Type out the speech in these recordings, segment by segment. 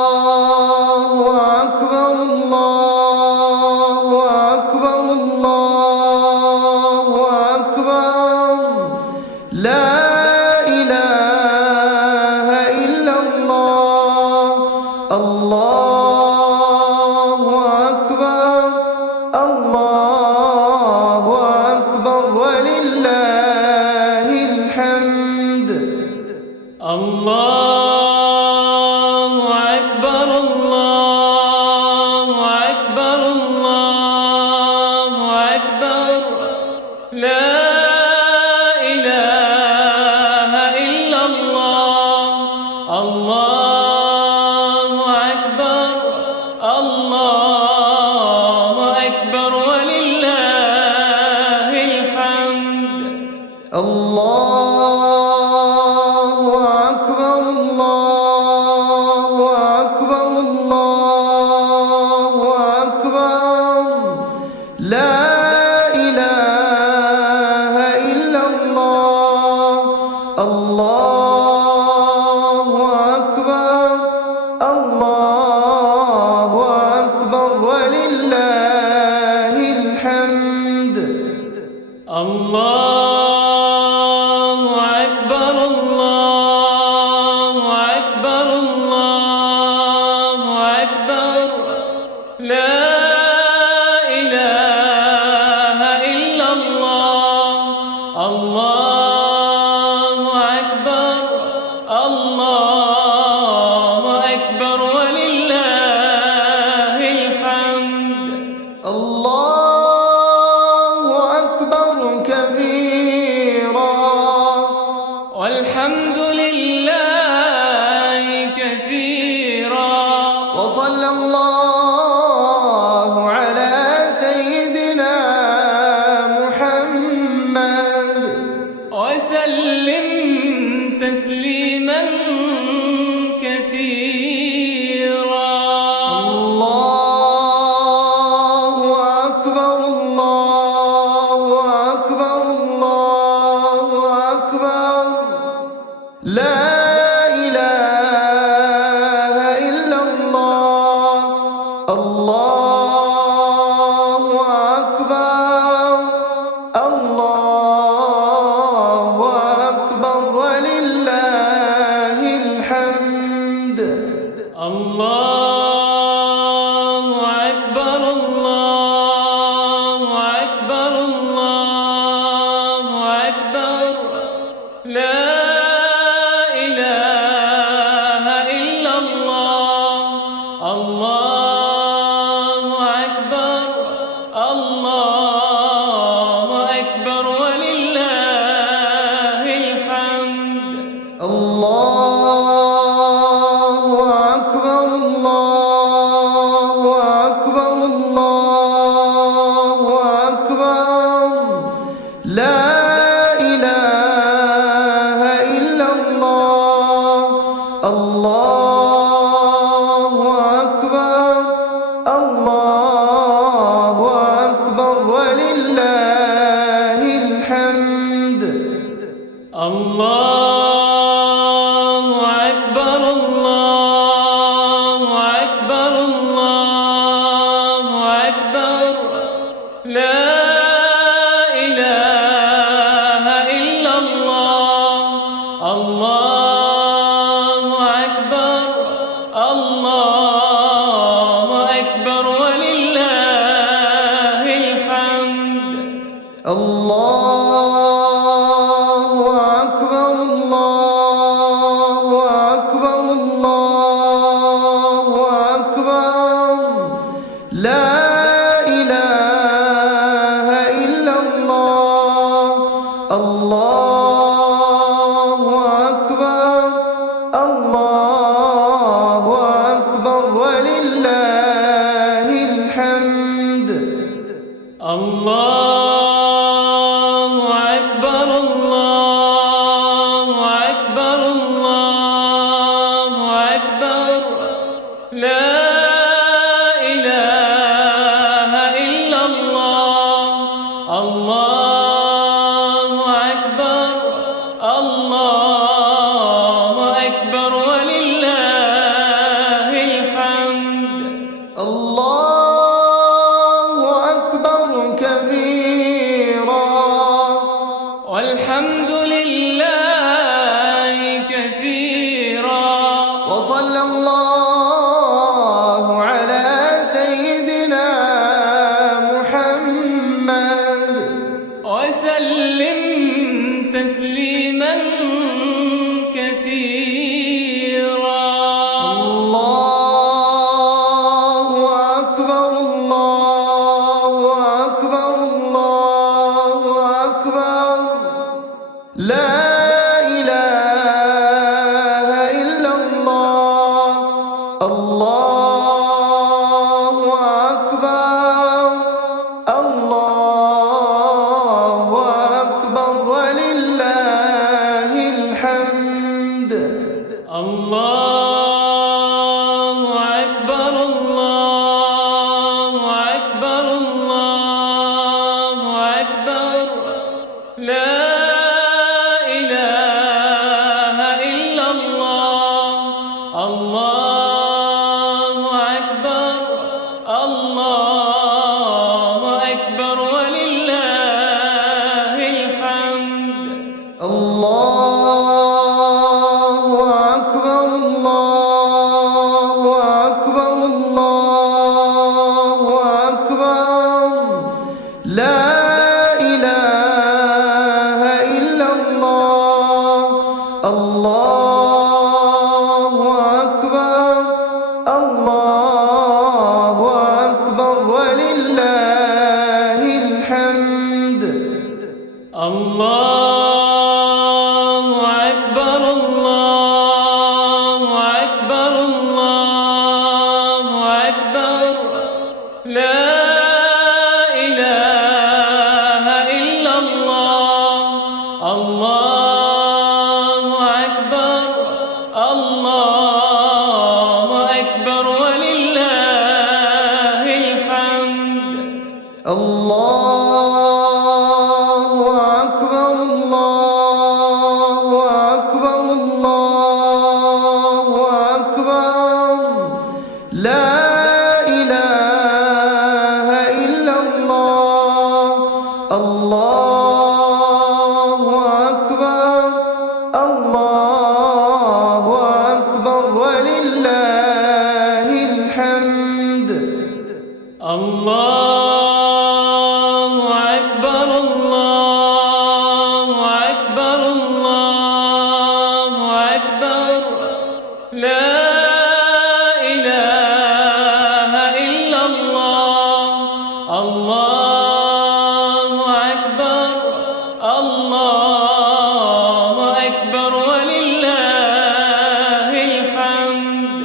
الله أكبر الله أكبر الله أكبر لا إله إلا الله الله أكبر الله أكبر ولله الحمد الله أكبر الله أكبر الله أكبر لا إله إلا الله الله أكبر الله أكبر ولله الحمد الله أكبر الله أكبر الله أكبر لا إله إلا الله الله أكبر الله أكبر ولله الحمد الله أكبر الله أكبر الله أكبر لا إله إلا الله الله أكبر الله أكبر ولله الحمد الله أكبر كبيرا والحمد لله كثيرا وصلى الله على سيدنا محمد وسلم تسليما كثيرا الله أكبر الله أكبر الله أكبر لا إله إلا الله الله أكبر الله أكبر ولله الحمد الله أكبر الله أكبر الله أكبر لا إله إلا الله الله أكبر الله أكبر ولله الحمد الله أكبر الله أكبر الله أكبر لا إله إلا الله الله أكبر الله أكبر ولله الحمد الله أكبر الله أكبر الله أكبر لا إله إلا الله الله أكبر وصلى الله على سيدنا محمد وسلم تسليما كثيرا. الله أكبر الله أكبر الله أكبر لا إله إلا الله. الله أكبر الله أكبر ولله الحمد. الله أكبر الله أكبر الله أكبر لا إله إلا الله. الله أكبر الله أكبر ولله الحمد. الله أكبر الله أكبر الله أكبر لا إله إلا الله. الله أكبر الله أكبر ولله الحمد. الله أكبر الله أكبر الله أكبر لا إله إلا الله. الله أكبر الله أكبر ولله الحمد. الله أكبر الله أكبر الله أكبر لا إله إلا الله. الله أكبر الله أكبر ولله الحمد. الله أكبر الله أكبر الله أكبر لا إله إلا الله. الله أكبر الله أكبر ولله الحمد.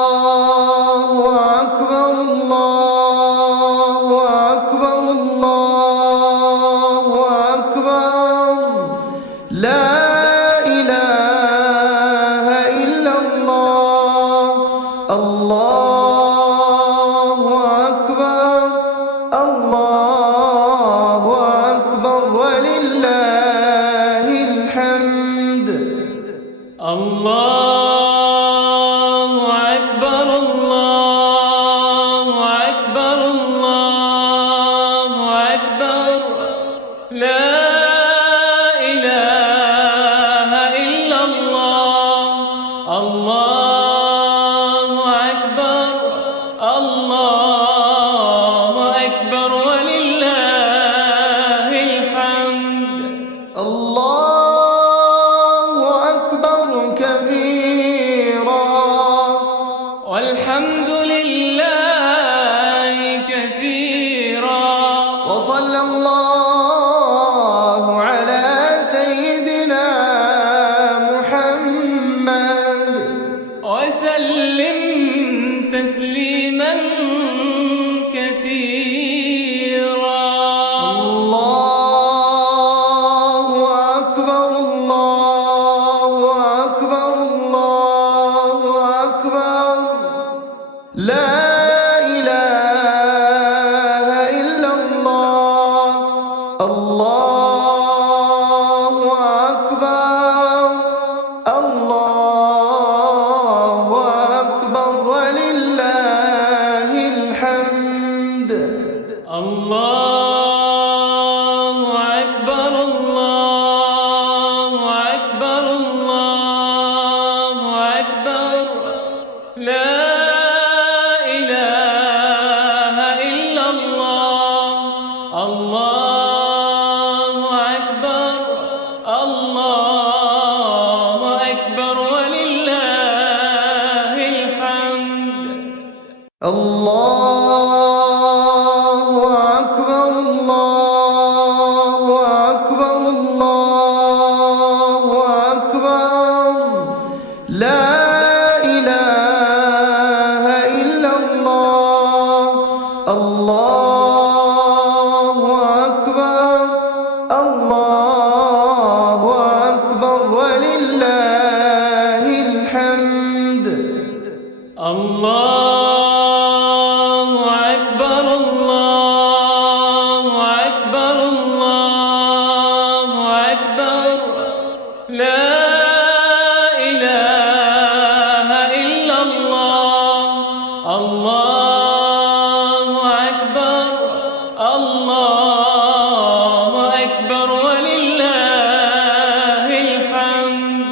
الله أكبر الله أكبر الله أكبر لا إله إلا الله الله أكبر الله أكبر ولله الحمد الله أكبر الله أكبر الله أكبر لا إله إلا الله الله أكبر الله أكبر ولله الحمد الله أكبر كبيرا والحمد لله كثيرا وصلى الله على سيدنا محمد وسلم تسليما كثيرا الله أكبر الله أكبر الله أكبر لا إله إلا الله الله أكبر الله أكبر ولله الحمد الله أكبر الله أكبر الله أكبر لا إله إلا الله الله أكبر الله أكبر ولله الحمد الله أكبر الله أكبر الله أكبر لا إله إلا الله الله أكبر الله أكبر ولله الحمد الله أكبر الله أكبر الله أكبر لا إله إلا الله الله أكبر الله أكبر ولله الحمد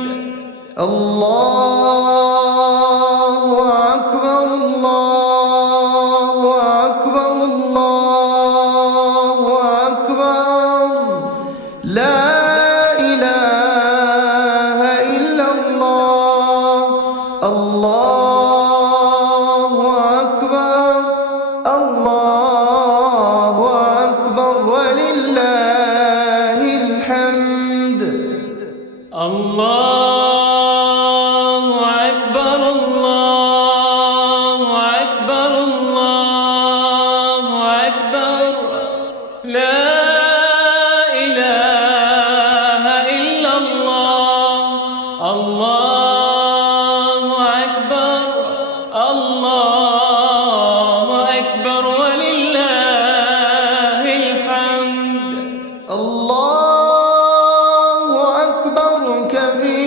الله أكبر الله أكبر الله أكبر لا إله إلا الله الله أكبر الله أكبر ولله الحمد الله أكبر الله أكبر الله أكبر لا إله إلا الله الله أكبر الله أكبر ولله الحمد الله أكبر كبيرا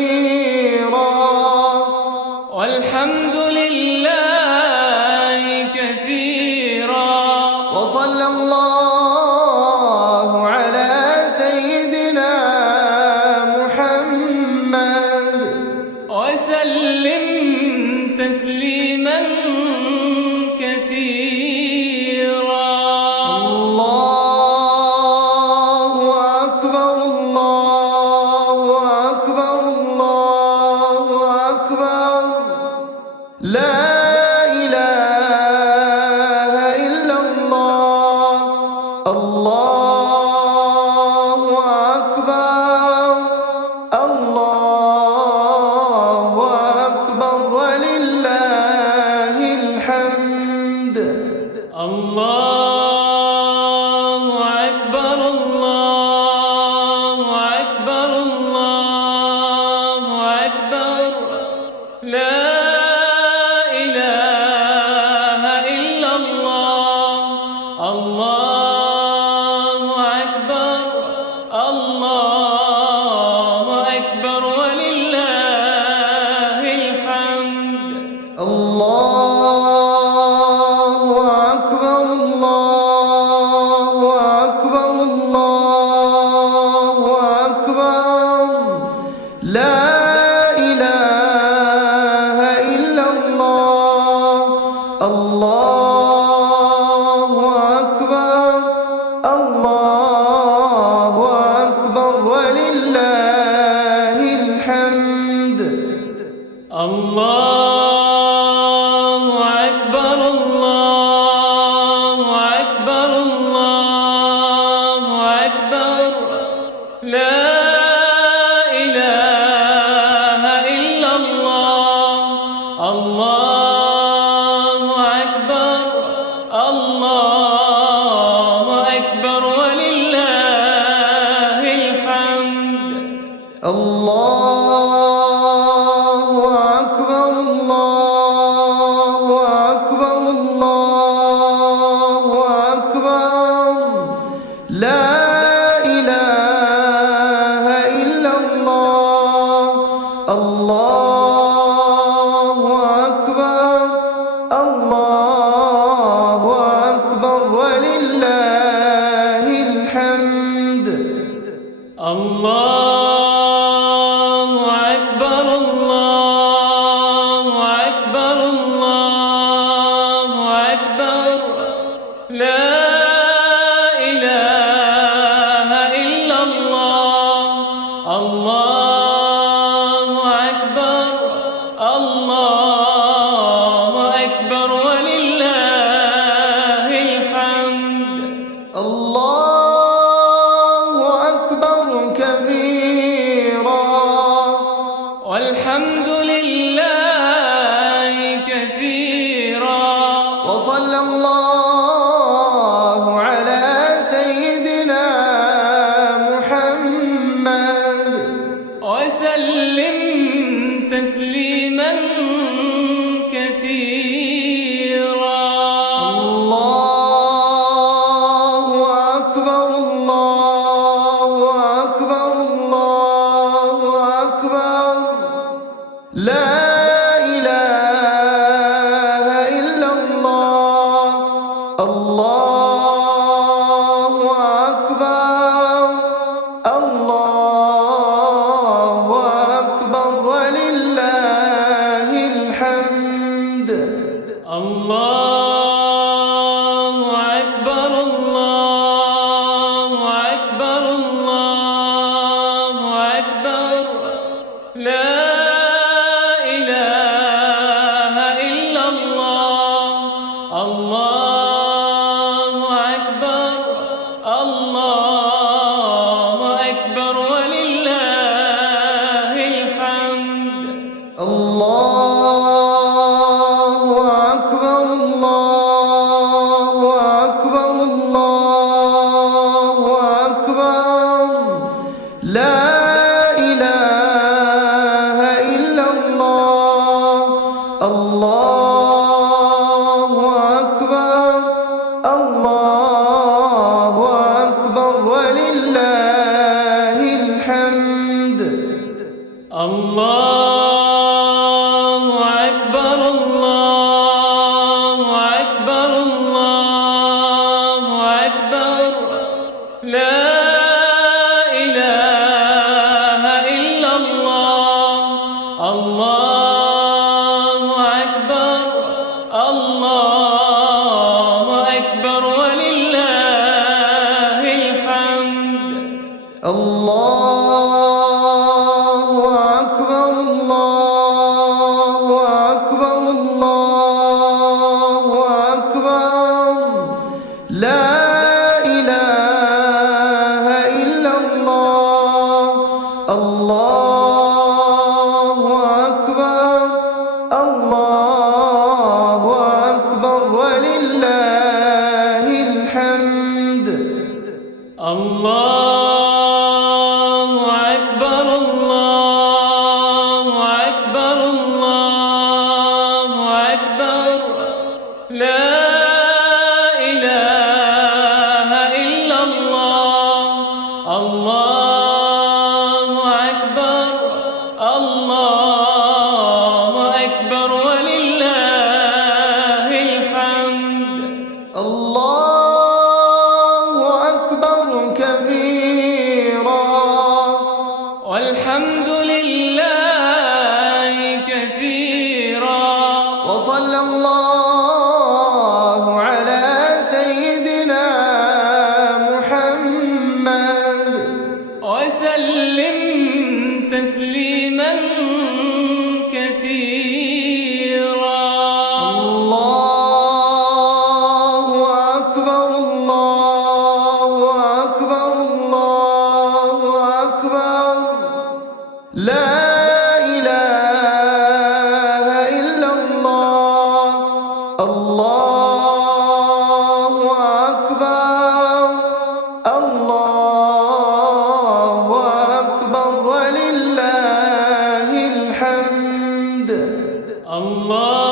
لا إله إلا الله. الله أكبر الله أكبر ولله الحمد. الله أكبر الله أكبر الله أكبر. لا إله إلا الله. الله أكبر الله أكبر ولله الحمد. الله أكبر الله أكبر الله أكبر. لا إله إلا الله. الله أكبر الله أكبر ولله الحمد. الله أكبر الله أكبر الله أكبر. لا إله إلا الله. الله أكبر الله أكبر ولله الحمد. الله أكبر كبيرا والحمد لله كثيرا. وصلى الله على سيدنا محمد وسلم تسليما كثيرا. الله أكبر الله أكبر الله أكبر. لا إله إلا الله. الله أكبر الله أكبر ولله الحمد. الله أكبر الله أكبر الله أكبر. لا إله إلا الله. الله أكبر الله أكبر ولله الحمد. الله أكبر الله أكبر الله أكبر. لا إله إلا الله. الله أكبر الله أكبر ولله الحمد. الله أكبر الله أكبر الله أكبر. لا إله إلا الله. الله أكبر الله أكبر ولله الحمد. الله أكبر الله أكبر الله أكبر. لا إله إلا الله. الله أكبر الله أكبر ولله الحمد. الله أكبر الله أكبر الله أكبر. لا إله إلا الله. الله أكبر الله أكبر ولله الحمد. الله أكبر كبيرا والحمد لله تسليما كثيرا. الله أكبر الله أكبر الله أكبر لا إله إلا الله. الله أكبر الله أكبر ولله الحمد. الله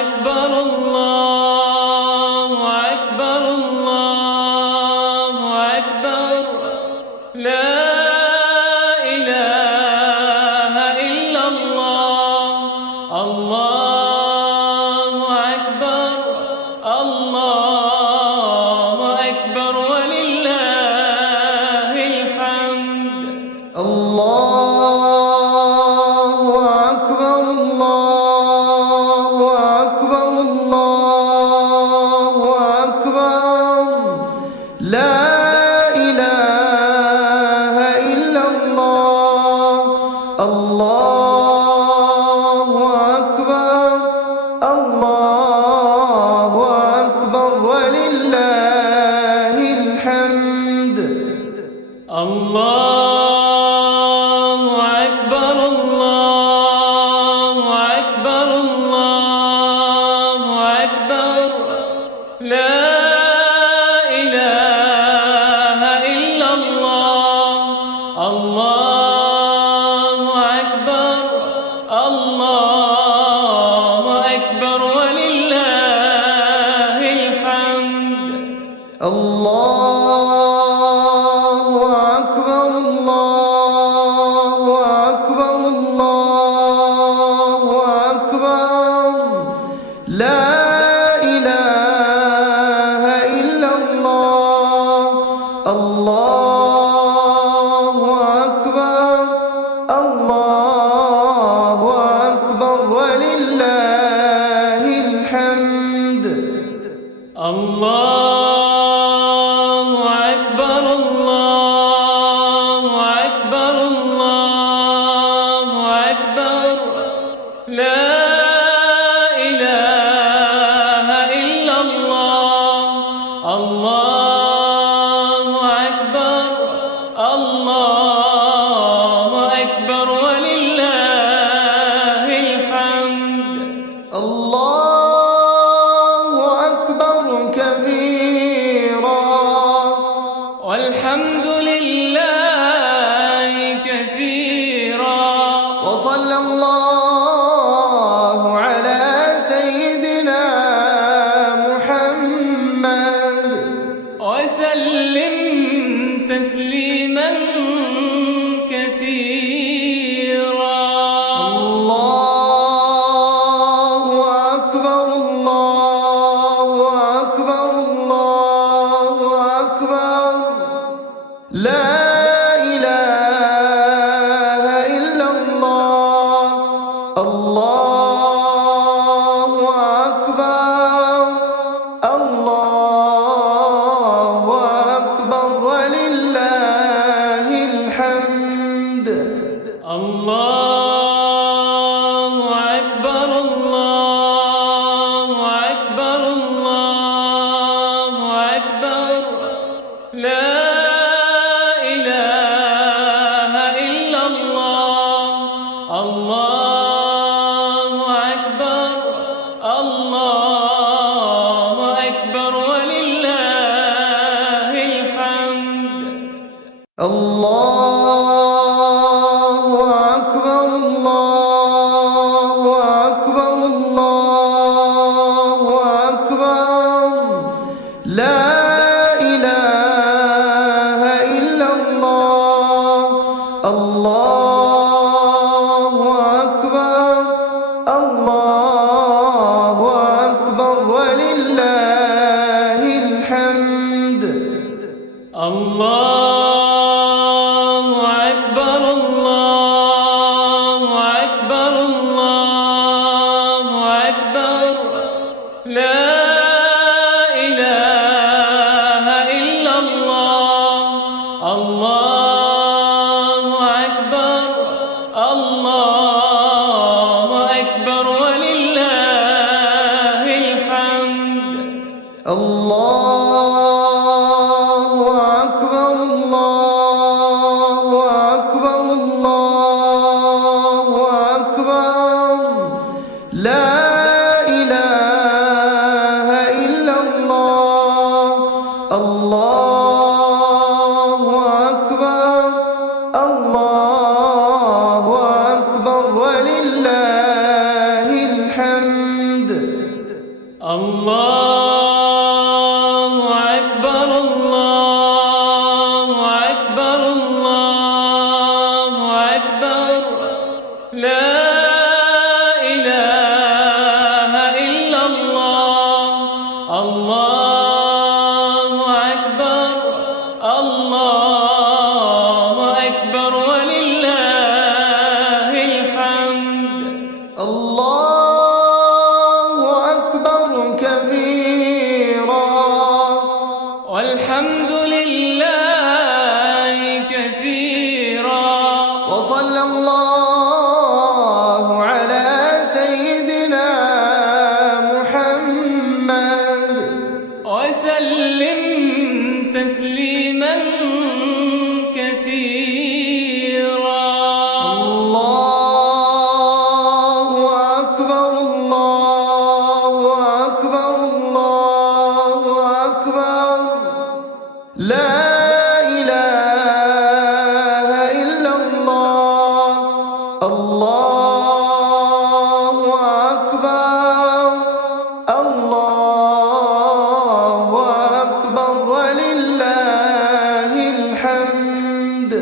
أكبر الله أكبر الله أكبر لا إله إلا الله. الله أكبر الله أكبر ولله الحمد. الله أكبر الله أكبر الله أكبر لا إله إلا الله. الله أكبر الله أكبر ولله الحمد. الله أكبر الله أكبر الله أكبر لا إله إلا الله. الله أكبر الله أكبر ولله الحمد. الله أكبر الله أكبر الله أكبر لا إله إلا الله. الله أكبر الله أكبر ولله الحمد. الله أكبر الله أكبر الله أكبر لا إله إلا الله. الله أكبر الله أكبر ولله الحمد. الله أكبر كبيرا والحمد لله كثيرا. وصلى الله على سيدنا محمد وسلم تسليما كثيرا. الله أكبر الله أكبر الله أكبر لا إله إلا الله. الله أكبر الله أكبر ولله الحمد. الله أكبر الله أكبر الله أكبر لا إله إلا الله. الله أكبر الله أكبر ولله الحمد. الله أكبر وصلى الله على سيدنا محمد وسلم تسليما كثيرا. الله أكبر الله أكبر الله أكبر لا إله إلا الله. الله أكبر الله أكبر ولله الحمد.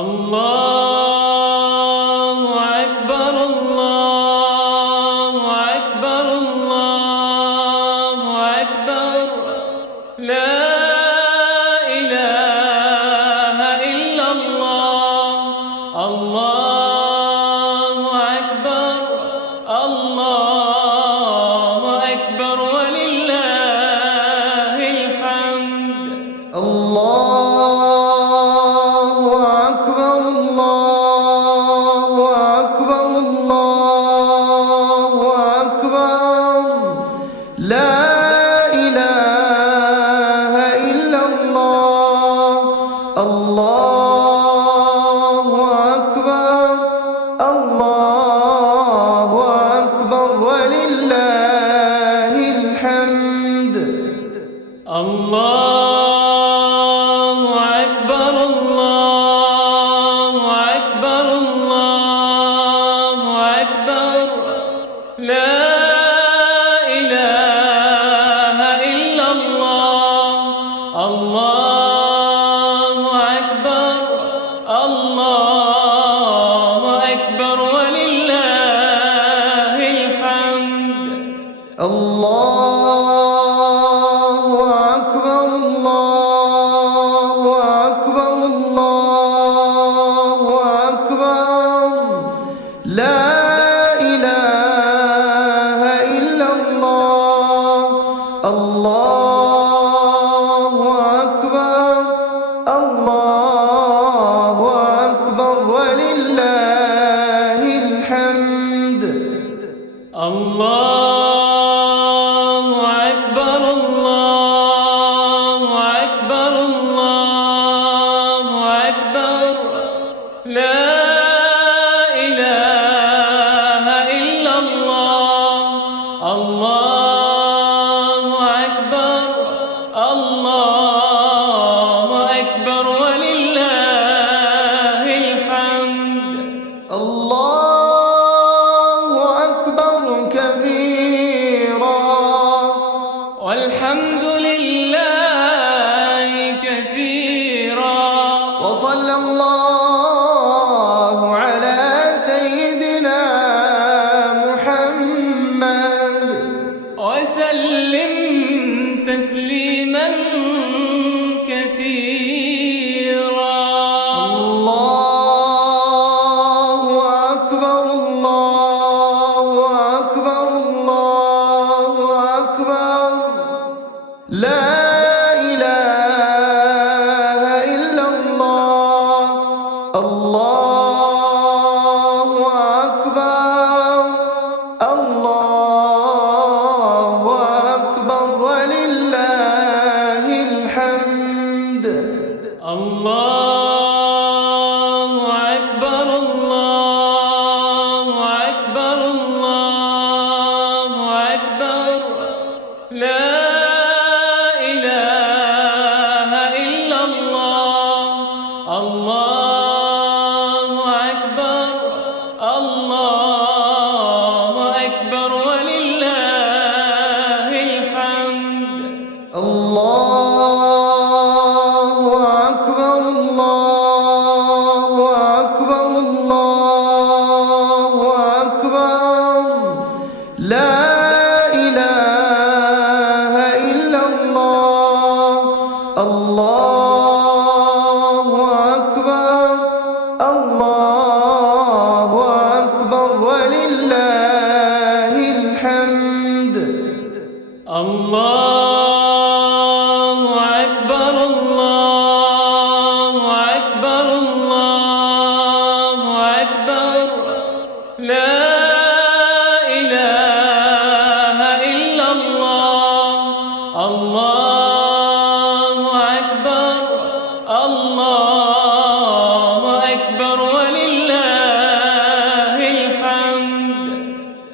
الله أكبر الله أكبر الله أكبر لا إله إلا الله. الله أكبر الله أكبر ولله الحمد. الله أكبر الله أكبر الله أكبر لا إله إلا الله. الله أكبر الله أكبر ولله الحمد. الله أكبر الله أكبر الله أكبر لا إله إلا الله. الله أكبر الله أكبر ولله الحمد. الله أكبر الله أكبر الله أكبر لا إله إلا الله. الله أكبر الله أكبر ولله الحمد. الله أكبر الله أكبر الله أكبر لا إله إلا الله. الله أكبر الله أكبر ولله الحمد. الله أكبر كبيرا والحمد لله كثيرا. وصلى الله على سيدنا محمد وسلم تسليما كثيرا. الله أكبر الله أكبر الله أكبر لا إله إلا الله. الله أكبر الله أكبر ولله الحمد. الله أكبر الله أكبر الله أكبر لا إله إلا الله. الله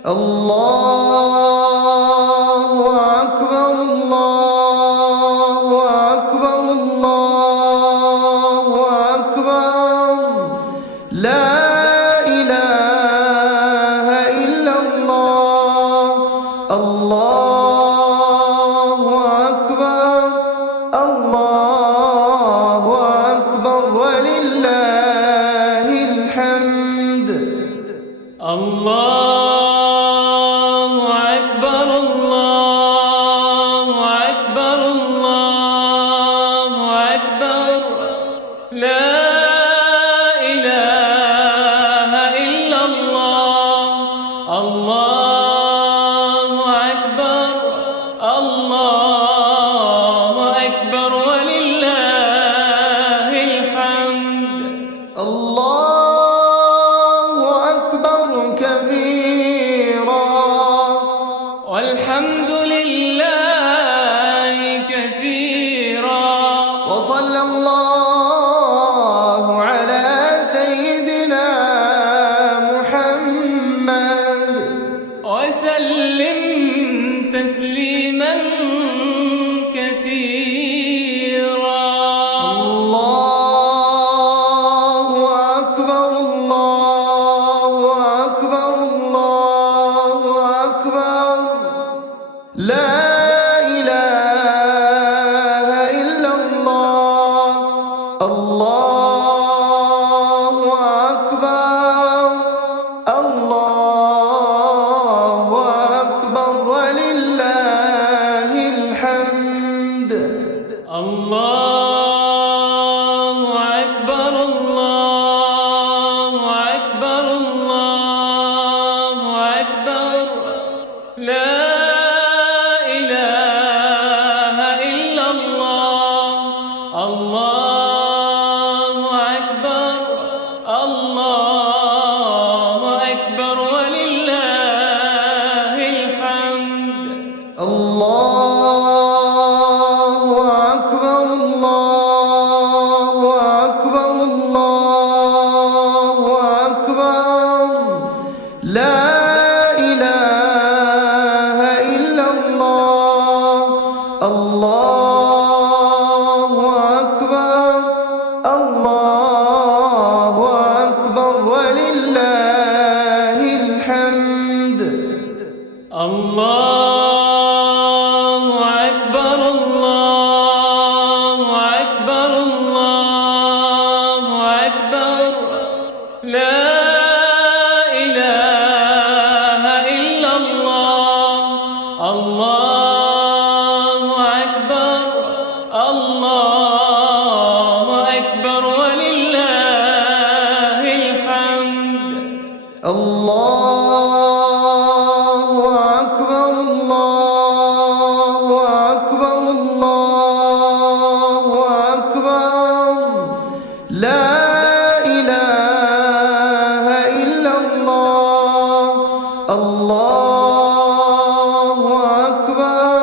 الله أكبر الله أكبر الله أكبر لا إله إلا الله الله أكبر الله أكبر ولله الحمد الله أكبر الله أكبر الله أكبر لا إله إلا الله الله أكبر الله أكبر ولله الحمد الله أكبر كبيرا والحمد لله كثيرا وصلى الله على سيدنا محمد وسلم تسليما كثيرا الله أكبر الله أكبر الله أكبر لا إله إلا الله الله أكبر الله أكبر ولله الحمد الله أكبر الله أكبر الله أكبر لا إله إلا الله الله أكبر الله أكبر ولله الحمد الله أكبر الله أكبر الله أكبر لا إله إلا الله الله أكبر الله أكبر ولله الحمد الله أكبر الله أكبر الله أكبر لا إله إلا الله الله أكبر الله أكبر ولله الحمد الله أكبر الله أكبر الله أكبر لا إله إلا الله الله أكبر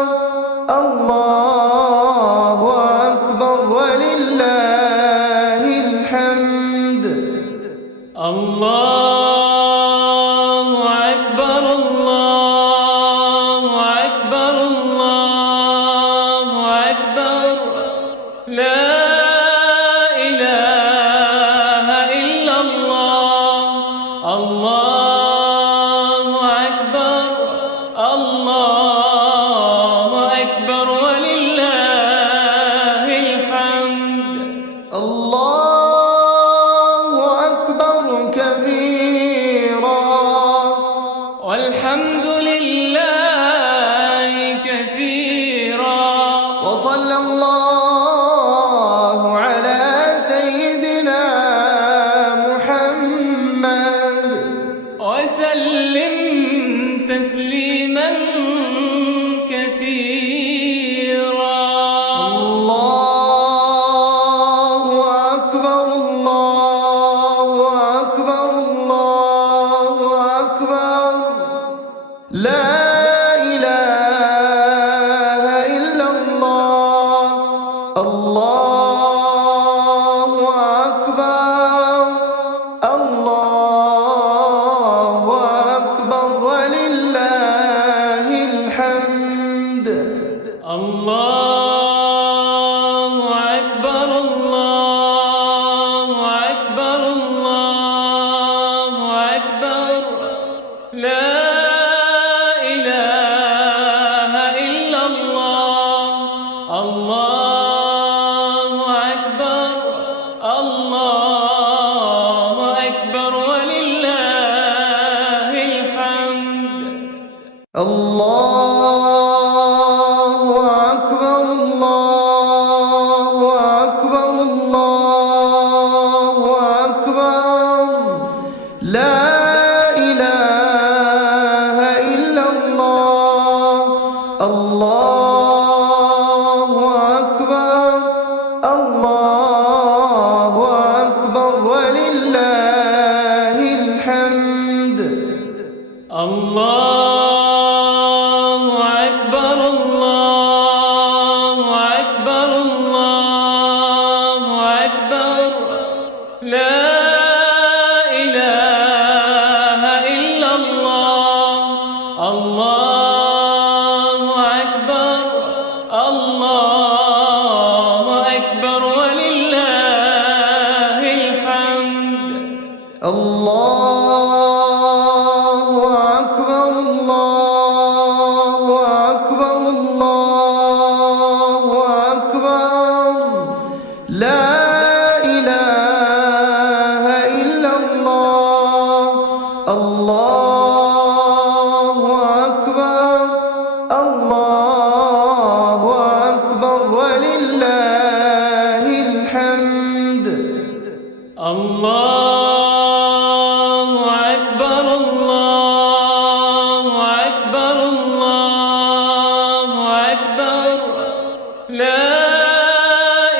الله أكبر ولله الحمد الله أكبر الله أكبر الله أكبر لا إله إلا الله الله أكبر الله أكبر ولله الحمد الله أكبر كبيرا الله أكبر الله أكبر الله أكبر لا إله إلا الله الله أكبر الله أكبر ولله الحمد الله أكبر الله أكبر الله أكبر لا إله إلا الله الله أكبر الله أكبر ولله الحمد الله أكبر الله أكبر الله أكبر لا إله إلا الله الله أكبر الله أكبر ولله الحمد الله أكبر الله أكبر الله أكبر لا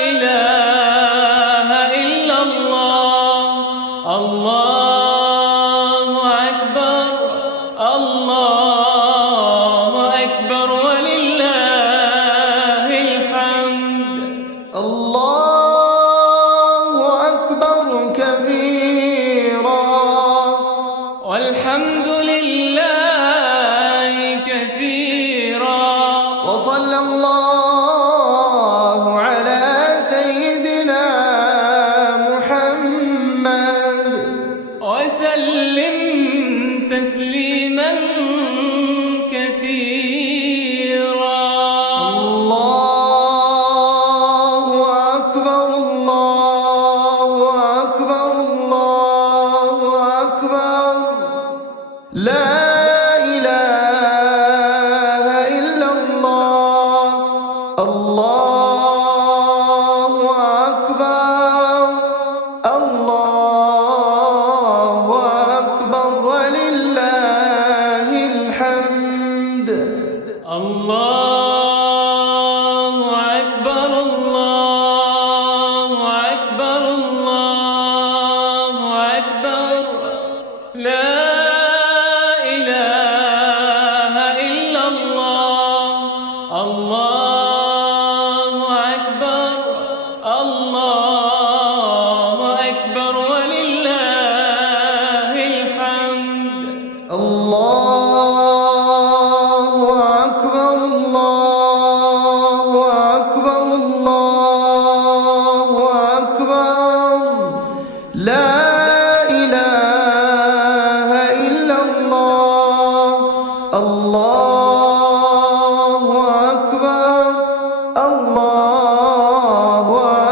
إله إلا الله الله أكبر الله أكبر ولله الحمد الله أكبر كبيرا والحمد لله كثيرا وصلى الله على سيدنا محمد وسلم تسليما كثيرا الله أكبر الله أكبر الله أكبر لا إله إلا الله الله أكبر الله أكبر ولله الحمد الله أكبر الله أكبر الله أكبر لا إله إلا الله الله أكبر الله أكبر ولله الحمد الله أكبر الله أكبر الله أكبر لا إله إلا الله الله أكبر الله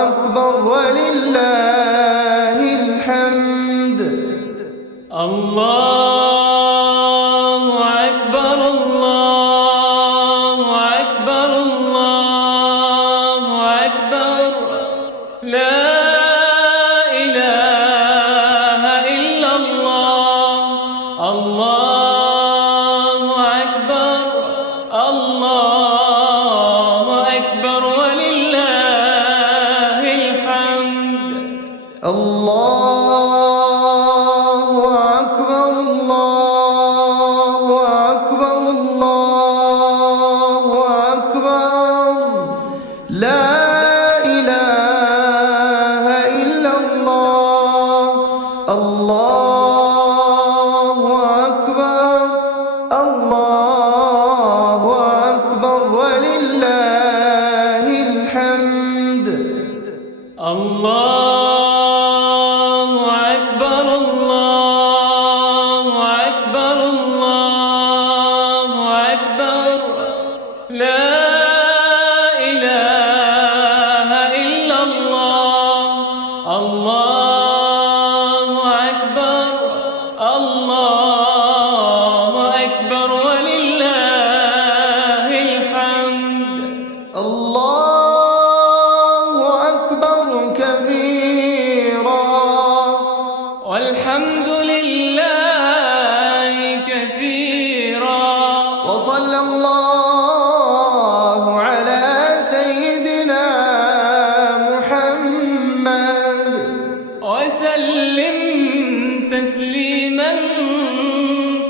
أكبر ولله الحمد الله أكبر الله أكبر الله أكبر لا إله إلا الله الله أكبر الله أكبر ولله الحمد الله أكبر والحمد لله كثيرا وصلى الله على سيدنا محمد وسلم تسليما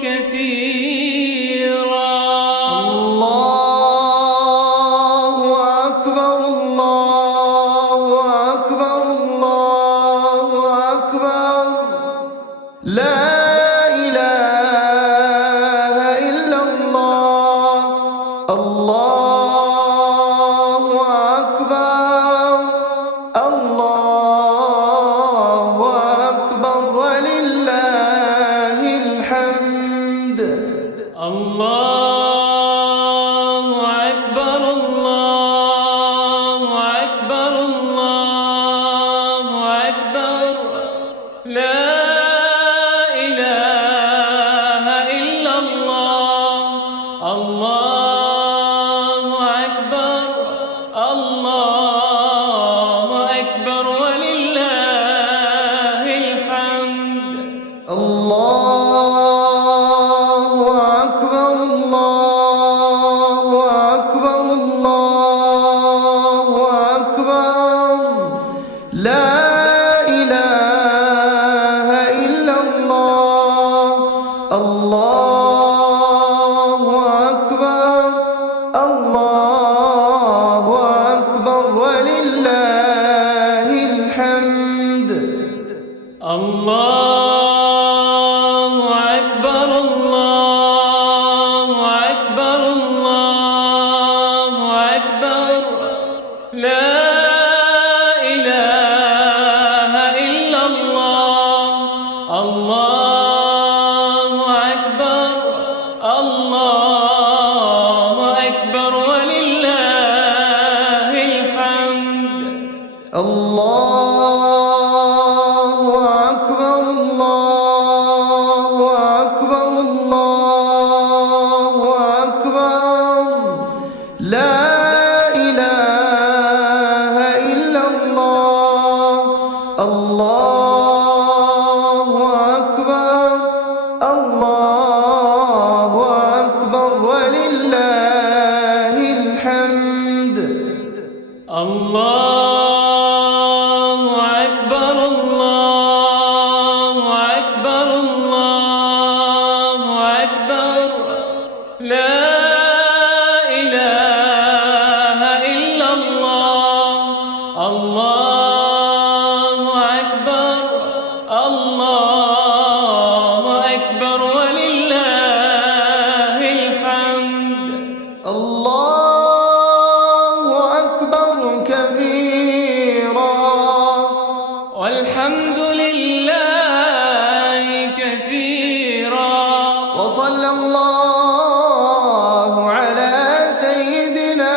كثيرا. الله أكبر الله أكبر الله أكبر لا إله إلا الله. الله أكبر الله أكبر ولله الحمد. الله أكبر الله أكبر الله أكبر لا إله إلا الله. الله أكبر الله أكبر ولله الحمد. الله أكبر الله أكبر الله أكبر لا إله إلا الله. الله أكبر الله أكبر ولله الحمد. الله أكبر الله أكبر الله أكبر لا إله إلا الله. الله أكبر الله أكبر ولله الحمد. الله أكبر الله أكبر الله أكبر لا إله إلا الله. الله أكبر الله أكبر ولله الحمد. الله أكبر الله أكبر الله أكبر لا إله إلا الله. الله أكبر الله أكبر ولله الحمد. الله أكبر كبيرا والحمد لله كثيرا وصلى الله على سيدنا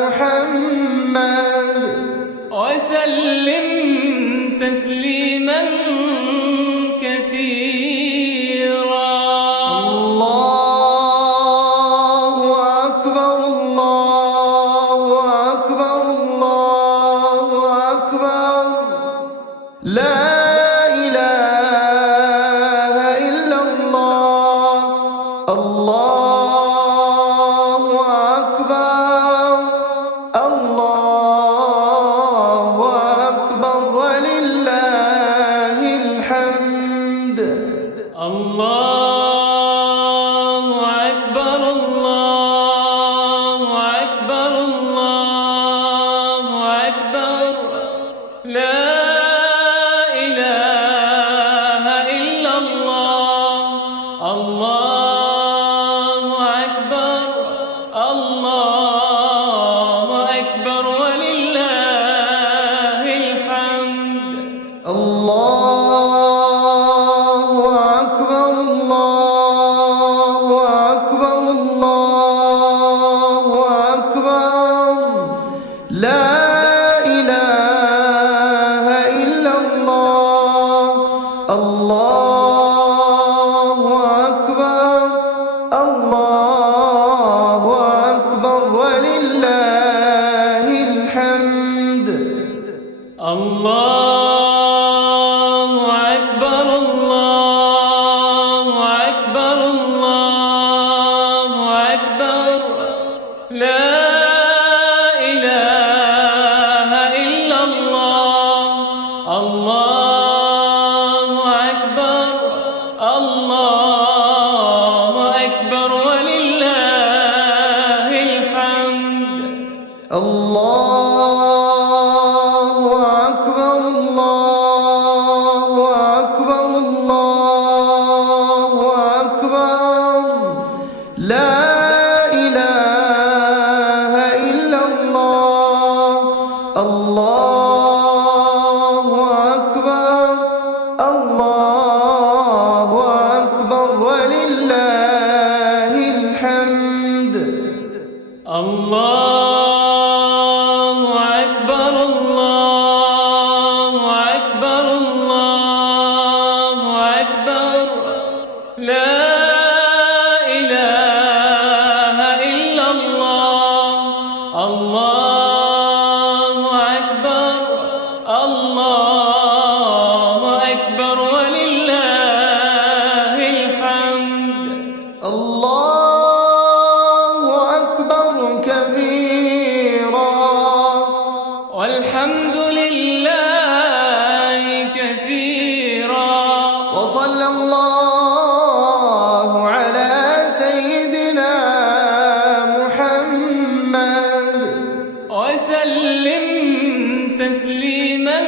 محمد وسلم تسليما كثيرا. الله أكبر الله أكبر الله أكبر لا إله إلا الله. الله أكبر الله أكبر ولله الحمد. الله أكبر الله أكبر الله أكبر لا إله إلا الله. الله أكبر الله أكبر ولله الحمد. الله أكبر الله أكبر الله أكبر لا إله إلا الله. الله أكبر الله أكبر ولله الحمد. الله أكبر وصلى الله على سيدنا محمد وسلم تسليما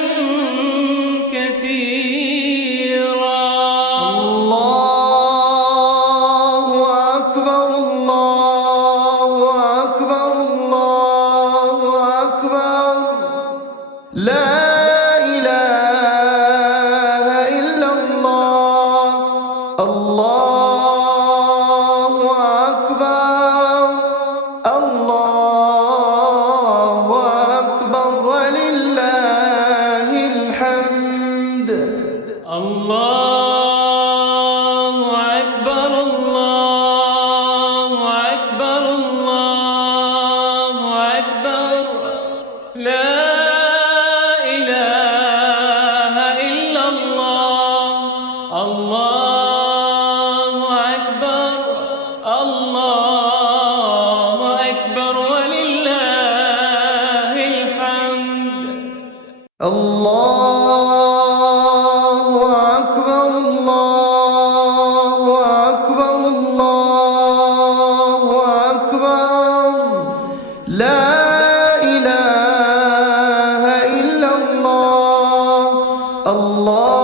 كثيرا. الله أكبر الله أكبر الله أكبر لا إله إلا الله. الله أكبر الله أكبر ولله الحمد. الله أكبر الله أكبر الله أكبر لا إله إلا الله. الله أكبر الله أكبر ولله الحمد. الله أكبر الله أكبر الله أكبر لا إله إلا الله. الله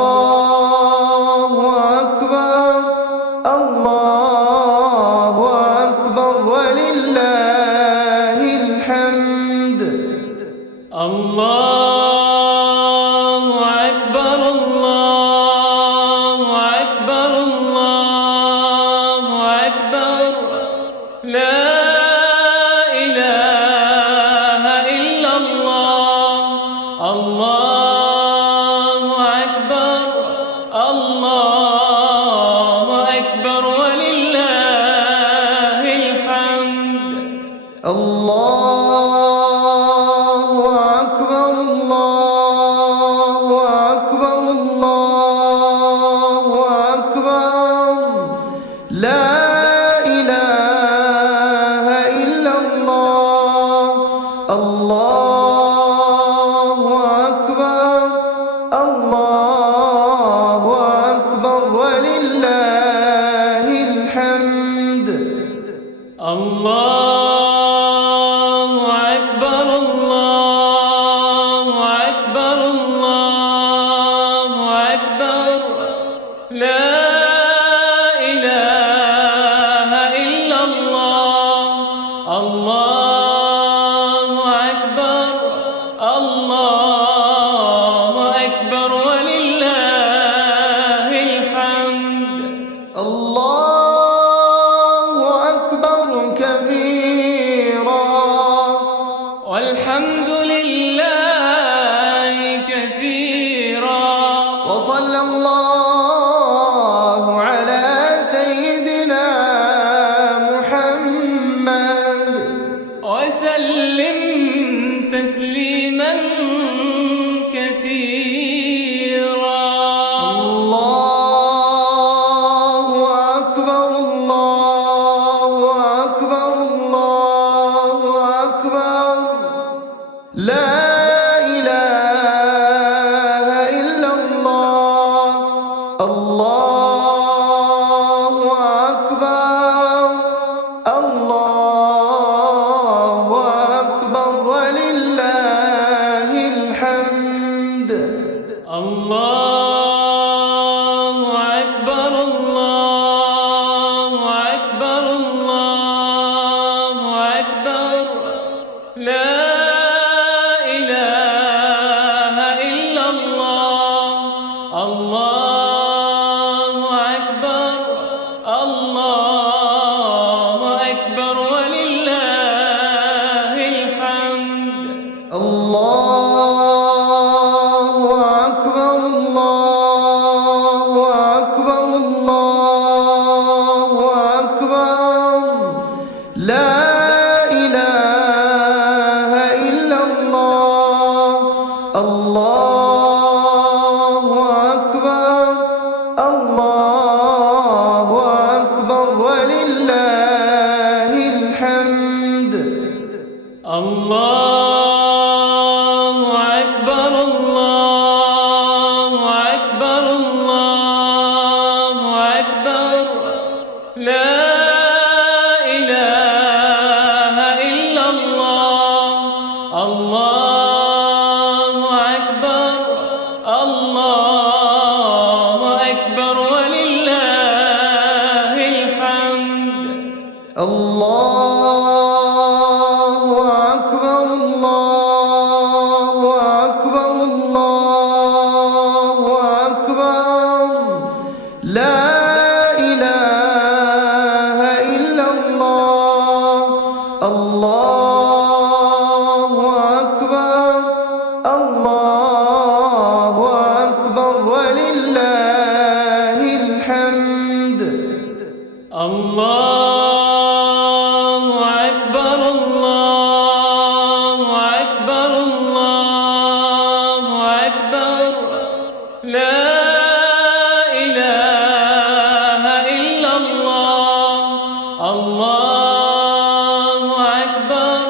الله أكبر الله أكبر الله أكبر لا إله إلا الله الله أكبر الله أكبر ولله الحمد الله أكبر الله أكبر الله أكبر لا إله إلا الله الله أكبر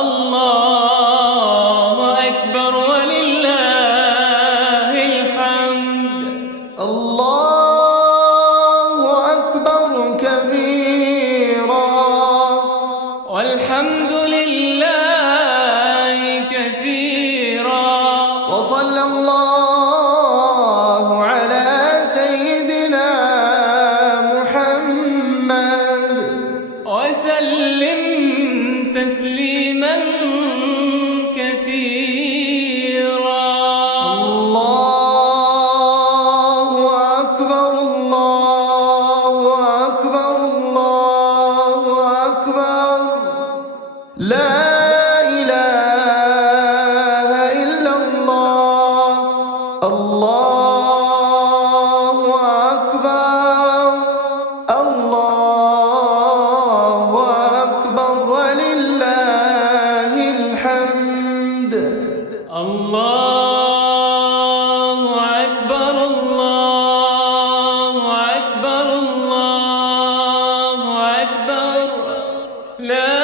الله أكبر ولله الحمد الله أكبر كبيرا والحمد لله كثيرا وصلى الله على سيدنا محمد وسلم تسليما كثيرا الله أكبر الله أكبر الله أكبر لا إله إلا الله الله أكبر الله أكبر ولله الحمد الله أكبر الله أكبر الله أكبر لا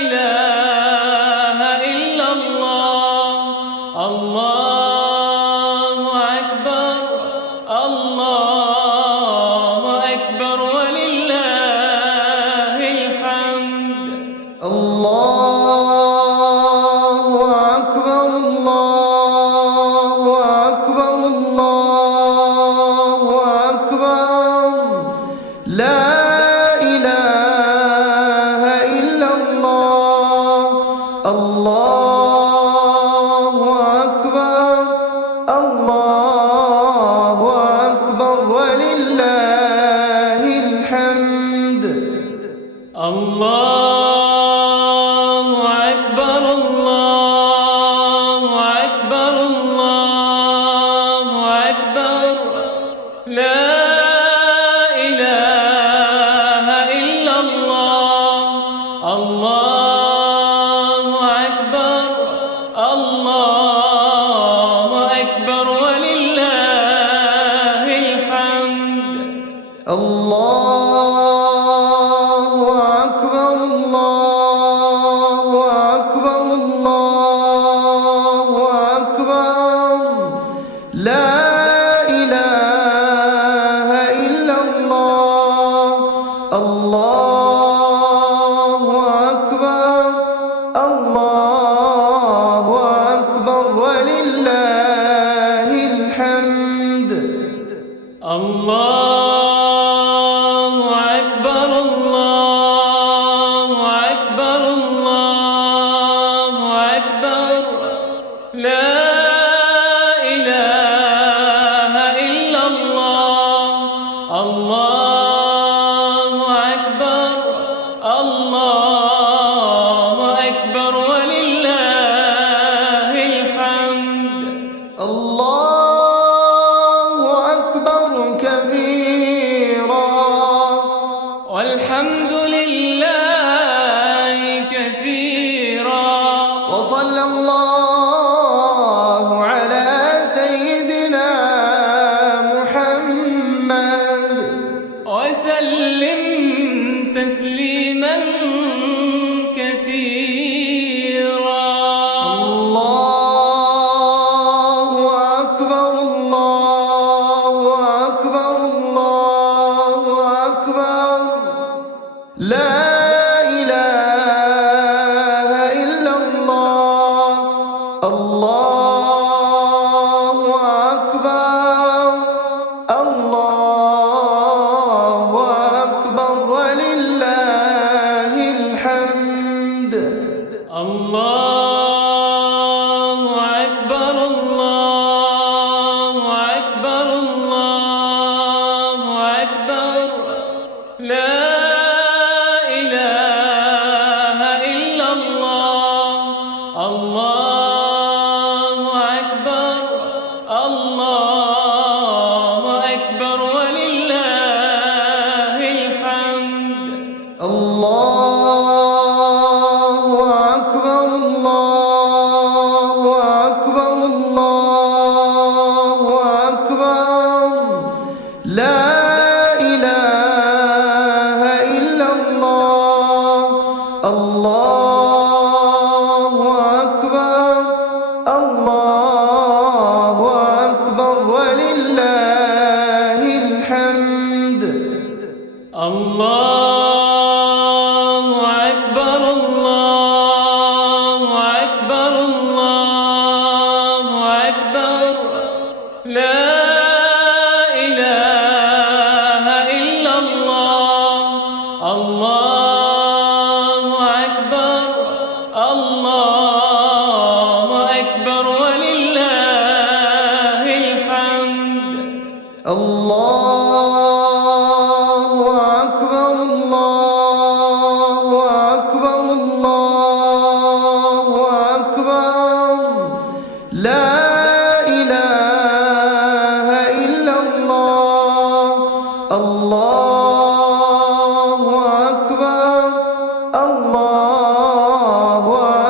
إله إلا الله الله أكبر الله أكبر ولله الحمد الله أكبر الله أكبر الله أكبر لا إله إلا الله الله أكبر الله أكبر ولله الحمد الله أكبر الله أكبر الله أكبر لا إله إلا الله الله أكبر الله أكبر ولله الحمد الله أكبر الله أكبر الله أكبر لا إله إلا الله الله أكبر الله أكبر ولله الحمد الله أكبر الله أكبر الله أكبر لا إله إلا الله الله أكبر الله أكبر ولله الحمد الله أكبر كبيرا والحمد لله كثيرا وصلى الله على سيدنا محمد وسلم تسليما كثيرا الله أكبر الله أكبر الله أكبر لا إله إلا الله الله أكبر الله أكبر ولله الله أكبر الله أكبر الله أكبر لا إله إلا الله الله أكبر الله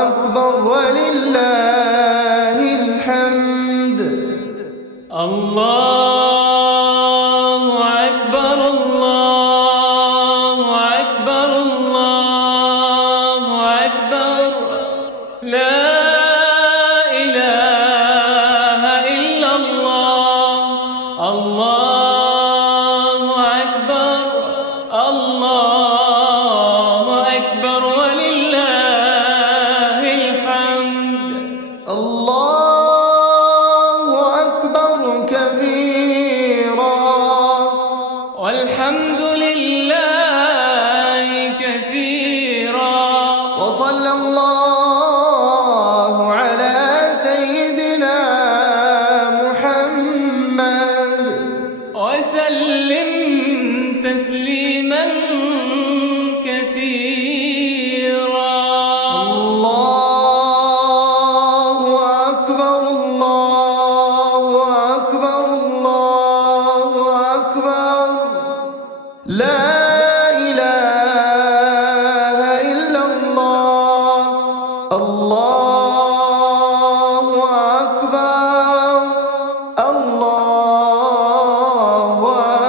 أكبر ولله الحمد الله أكبر الله أكبر الله أكبر لا إله إلا الله الله أكبر الله أكبر ولله الحمد الله أكبر كبيرا والحمد لله كثيرا وصلى الله على سيدنا محمد وسلم تسليما كثيرا الله أكبر الله أكبر الله أكبر لا إله إلا الله الله أكبر الله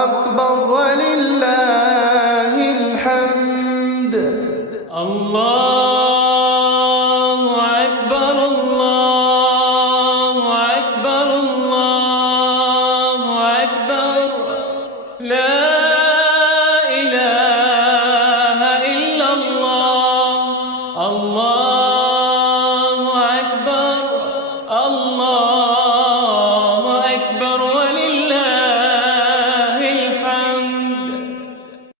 أكبر ولله الحمد الله أكبر الله أكبر الله أكبر لا